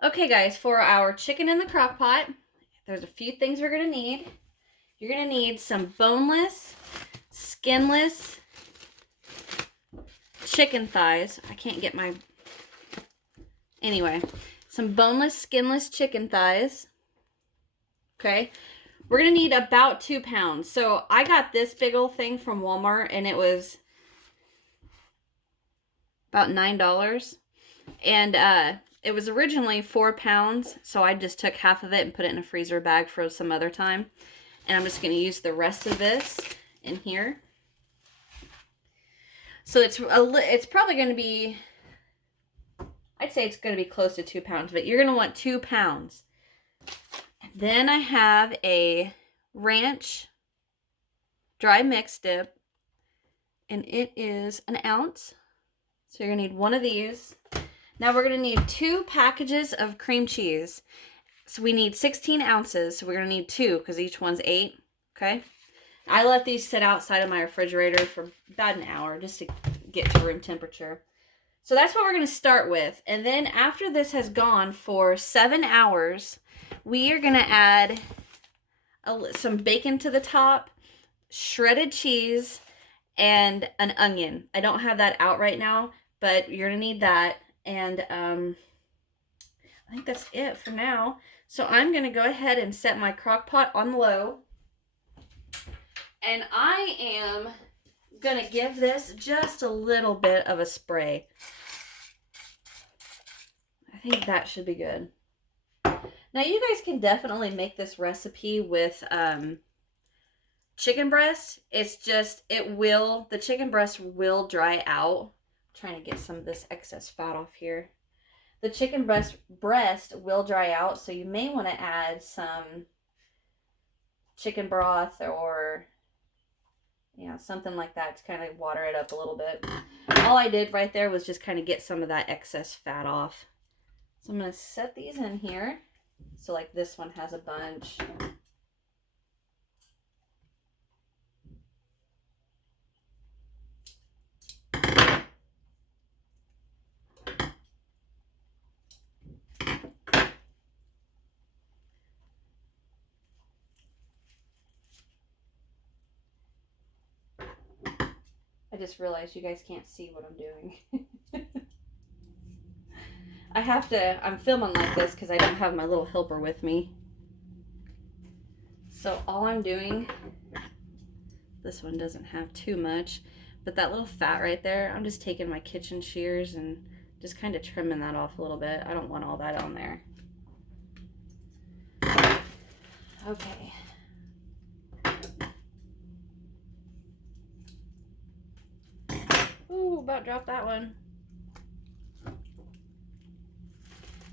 Okay, guys, for our chicken in the crock pot, there's a few things we're going to need. You're going to need some boneless, skinless chicken thighs. I can't get my... Anyway, some boneless, skinless chicken thighs. Okay. We're going to need about 2 pounds. So I got this big old thing from Walmart, and it was about $9. And it was originally 4 pounds, so I just took half of it and put it in a freezer bag for some other time. And I'm just going to use the rest of this in here. So it's probably going to be, I'd say it's going to be close to 2 pounds, but you're going to want 2 pounds. Then I have a ranch dry mix dip, and it is an ounce. So you're going to need one of these. Now we're going to need 2 packages of cream cheese. So we need 16 ounces. So we're going to need 2 because each one's 8. Okay. I let these sit outside of my refrigerator for about an hour just to get to room temperature. So that's what we're going to start with. And then after this has gone for 7 hours, we are going to add some bacon to the top, shredded cheese, and an onion. I don't have that out right now, but you're going to need that. And I think that's it for now. So I'm going to go ahead and set my crock pot on low. And I am going to give this just a little bit of a spray. I think that should be good. Now you guys can definitely make this recipe with chicken breast. It's just, the chicken breast will dry out. Trying to get some of this excess fat off here. The chicken breast will dry out, so you may want to add some chicken broth or something like that to kind of water it up a little bit. All I did right there was just kind of get some of that excess fat off. So I'm going to set these in here. So like this one has a bunch. I just realized you guys can't see what I'm doing. I'm filming like this because I don't have my little helper with me. So all I'm doing, this one doesn't have too much, but that little fat right there, I'm just taking my kitchen shears and just kind of trimming that off a little bit. I don't want all that on there. Okay. Ooh, about dropped that one.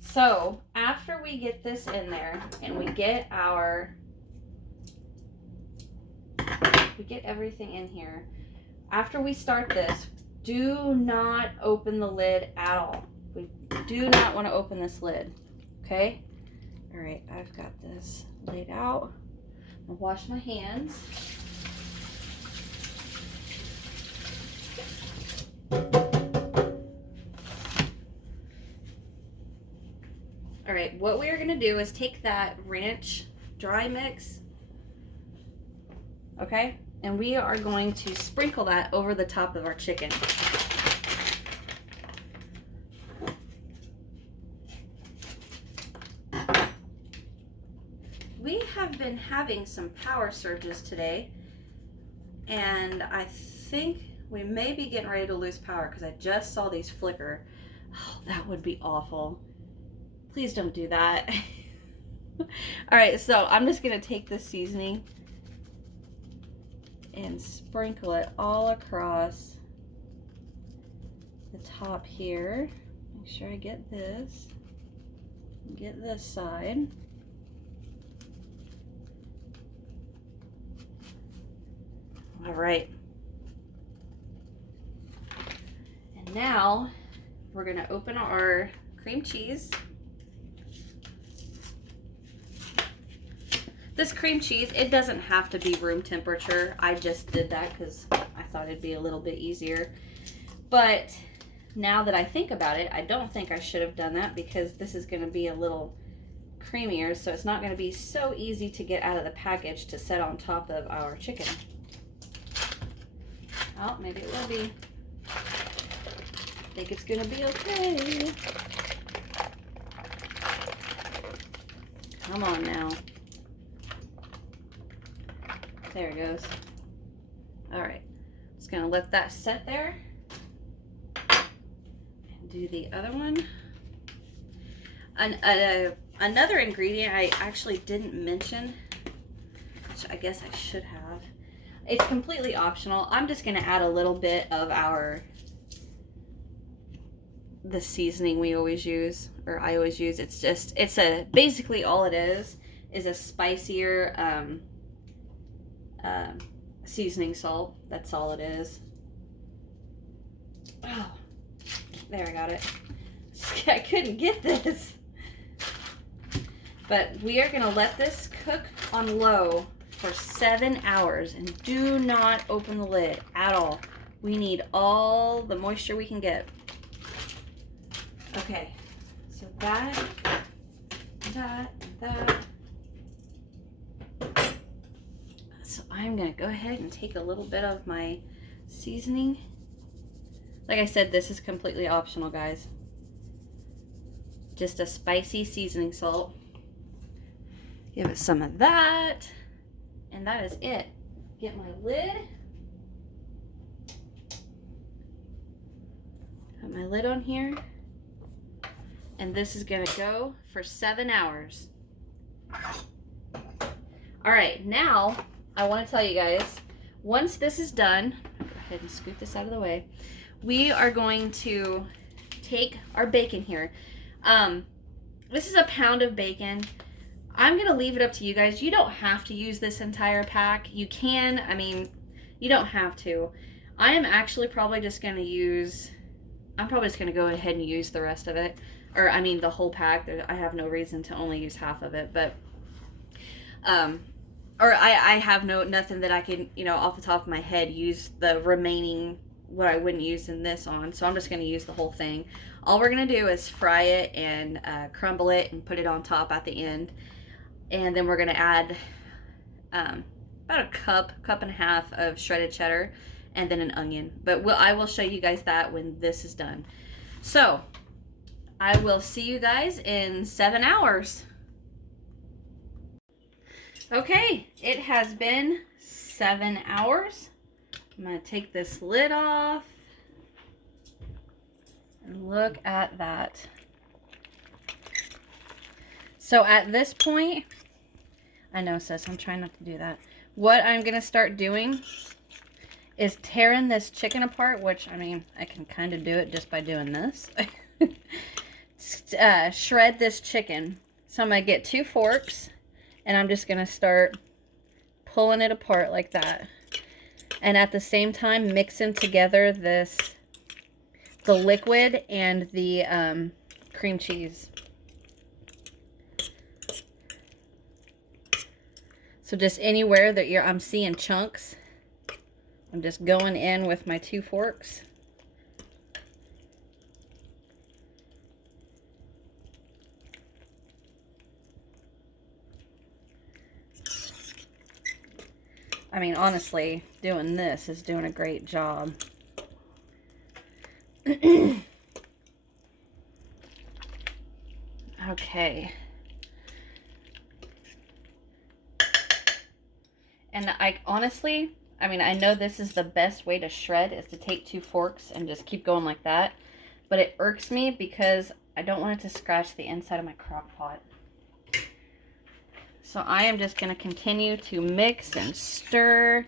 So after we get this in there and we get everything in here, after we start this, do not open the lid at all. We do not want to open this lid. Okay? All right, I've got this laid out. I'll wash my hands. All right, what we are going to do is take that ranch dry mix, okay, and we are going to sprinkle that over the top of our chicken. We have been having some power surges today, and I think we may be getting ready to lose power because I just saw these flicker. Oh, that would be awful. Please don't do that. All right, so I'm just going to take this seasoning and sprinkle it all across the top here. Make sure I get this. Get this side. All right. And now we're going to open our cream cheese. This cream cheese, it doesn't have to be room temperature. I just did that because I thought it'd be a little bit easier. But now that I think about it, I don't think I should have done that because this is going to be a little creamier, so it's not going to be so easy to get out of the package to set on top of our chicken. Oh, maybe it will be. I think it's going to be okay. Come on now. There it goes. All right. Just going to let that set there. And do the other one. Another ingredient I actually didn't mention, which I guess I should have. It's completely optional. I'm just going to add a little bit of the seasoning we always use, or I always use. It's basically all it is a spicier seasoning salt. That's all it is. Oh, there, I got it. I couldn't get this. But we are going to let this cook on low for 7 hours, and do not open the lid at all. We need all the moisture we can get. Okay, so that. So I'm going to go ahead and take a little bit of my seasoning. Like I said, this is completely optional, guys. Just a spicy seasoning salt. Give it some of that. And that is it. Get my lid. Put my lid on here. And this is going to go for 7 hours. All right, now I want to tell you guys, once this is done, go ahead and scoot this out of the way. We are going to take our bacon here. This is a pound of bacon. I'm going to leave it up to you guys. You don't have to use this entire pack. You can, I mean, you don't have to. I am actually probably just going to use, I'm probably just going to go ahead and use the rest of it. Or, I mean, the whole pack. I have no reason to only use half of it, but, or I have nothing that I can, you know, off the top of my head, use the remaining, what I wouldn't use in this on. So I'm just going to use the whole thing. All we're going to do is fry it and crumble it and put it on top at the end. And then we're going to add about a cup and a half of shredded cheddar and then an onion. But I will show you guys that when this is done. So I will see you guys in 7 hours. Okay, it has been 7 hours. I'm going to take this lid off. And look at that. So at this point, I know, sis, I'm trying not to do that. What I'm going to start doing is tearing this chicken apart, which, I mean, I can kind of do it just by doing this. Shred this chicken. So I'm going to get 2 forks, and I'm just going to start pulling it apart like that. And at the same time, mixing together the liquid and the cream cheese. So just anywhere that I'm seeing chunks, I'm just going in with my 2 forks. I mean, honestly, doing this is doing a great job. Okay. And honestly, I mean, I know this is the best way to shred is to take 2 forks and just keep going like that. But it irks me because I don't want it to scratch the inside of my crock pot. So I am just going to continue to mix and stir.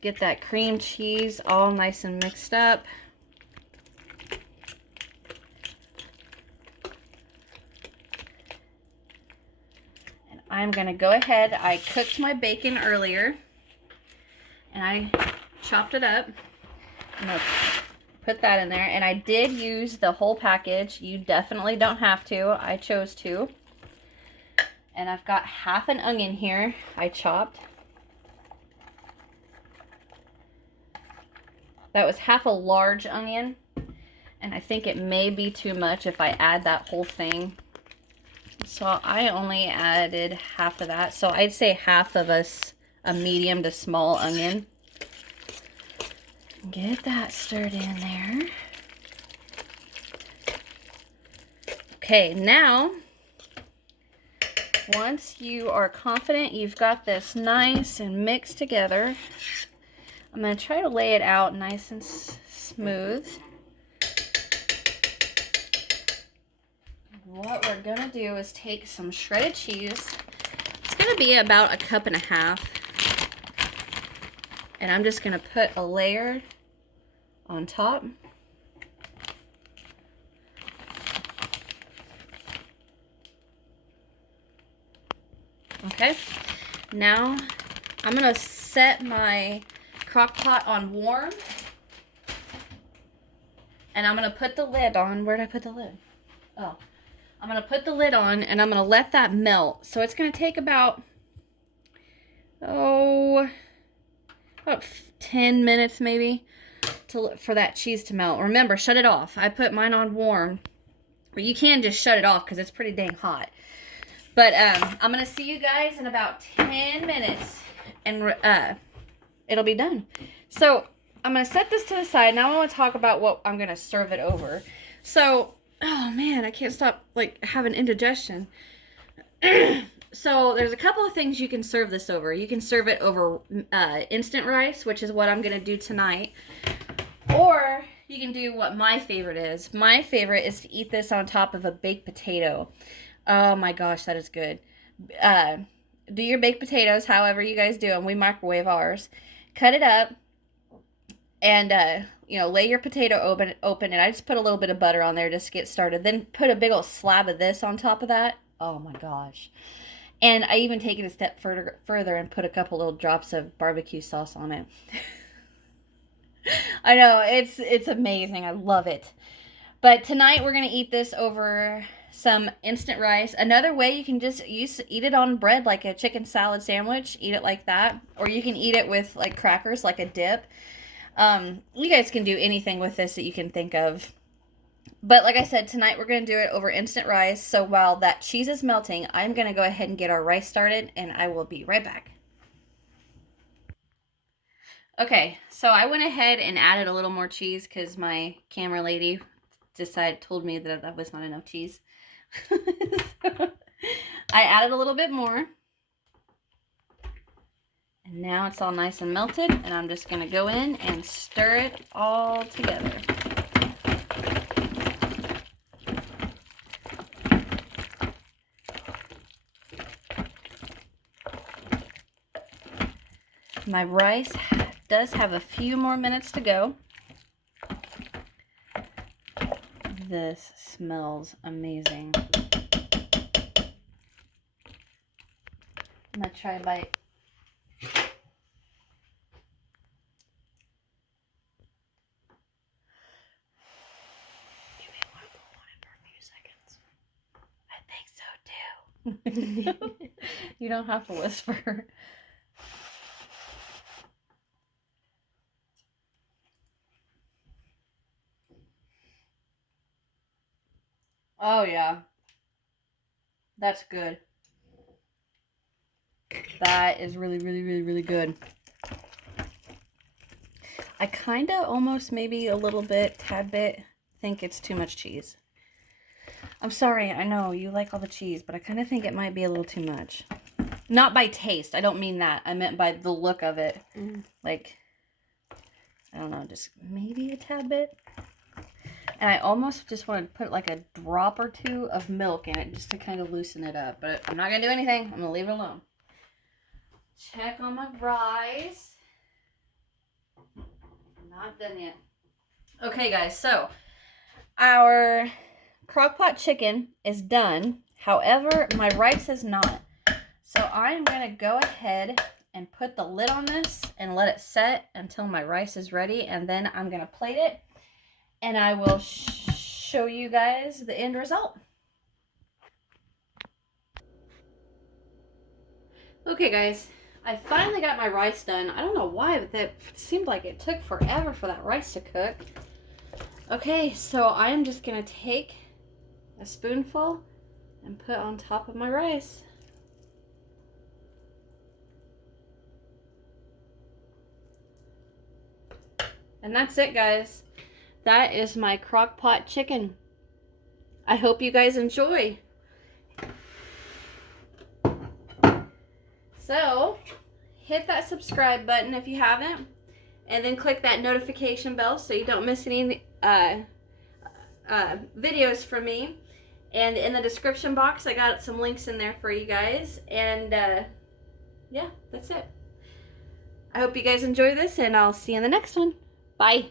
Get that cream cheese all nice and mixed up. And I'm going to go ahead. I cooked my bacon earlier. And I chopped it up. I'm going to put that in there. And I did use the whole package. You definitely don't have to. I chose to. And I've got half an onion here I chopped. That was half a large onion. And I think it may be too much if I add that whole thing. So I only added half of that. So I'd say half of a medium to small onion. Get that stirred in there. Okay, now, once you are confident you've got this nice and mixed together, I'm going to try to lay it out nice and smooth. What we're going to do is take some shredded cheese. It's going to be about 1.5 cups. And I'm just going to put a layer on top. Okay, now I'm going to set my crock pot on warm. And I'm going to put the lid on. Where did I put the lid? Oh, I'm going to put the lid on and I'm going to let that melt. So it's going to take about 10 minutes maybe for that cheese to melt. Remember, shut it off. I put mine on warm. But you can just shut it off because it's pretty dang hot. But I'm going to see you guys in about 10 minutes and it'll be done. So I'm going to set this to the side. Now I want to talk about what I'm going to serve it over. So, oh man, I can't stop like having indigestion. So there's a couple of things you can serve this over. You can serve it over instant rice, which is what I'm going to do tonight. Or you can do what my favorite is. My favorite is to eat this on top of a baked potato. Oh my gosh, that is good. Do your baked potatoes however you guys do them. We microwave ours. Cut it up and, lay your potato open. And I just put a little bit of butter on there just to get started. Then put a big old slab of this on top of that. Oh my gosh. And I even take it a step further and put a couple little drops of barbecue sauce on it. I know, it's amazing. I love it. But tonight we're going to eat this over some instant rice. Another way you can just eat it on bread like a chicken salad sandwich. Eat it like that. Or you can eat it with like crackers like a dip. You guys can do anything with this that you can think of. But like I said, tonight we're going to do it over instant rice. So while that cheese is melting, I'm going to go ahead and get our rice started. And I will be right back. Okay, so I went ahead and added a little more cheese because my camera lady told me that that was not enough cheese. So I added a little bit more. And now it's all nice and melted. And I'm just going to go in and stir it all together. My rice does have a few more minutes to go. This smells amazing. I'm going to try a bite. You may want to pull on it for a few seconds. I think so too. You don't have to whisper. Oh, yeah. That's good. That is really, really, really, really good. I kind of almost maybe a little bit, tad bit, think it's too much cheese. I'm sorry, I know you like all the cheese, but I kind of think it might be a little too much. Not by taste. I don't mean that. I meant by the look of it. Like, I don't know, just maybe a tad bit. And I almost just want to put like a drop or two of milk in it just to kind of loosen it up. But I'm not going to do anything. I'm going to leave it alone. Check on my rice. Not done yet. Okay, guys. So, our crockpot chicken is done. However, my rice is not. So, I'm going to go ahead and put the lid on this and let it set until my rice is ready. And then I'm going to plate it. And I will show you guys the end result. Okay, guys, I finally got my rice done. I don't know why, but that seemed like it took forever for that rice to cook. Okay, so I am just gonna take a spoonful and put on top of my rice. And that's it, guys. That is my crock pot chicken. I hope you guys enjoy. So, hit that subscribe button if you haven't, and then click that notification bell so you don't miss any videos from me. And in the description box, I got some links in there for you guys. And yeah, that's it. I hope you guys enjoy this, and I'll see you in the next one. Bye.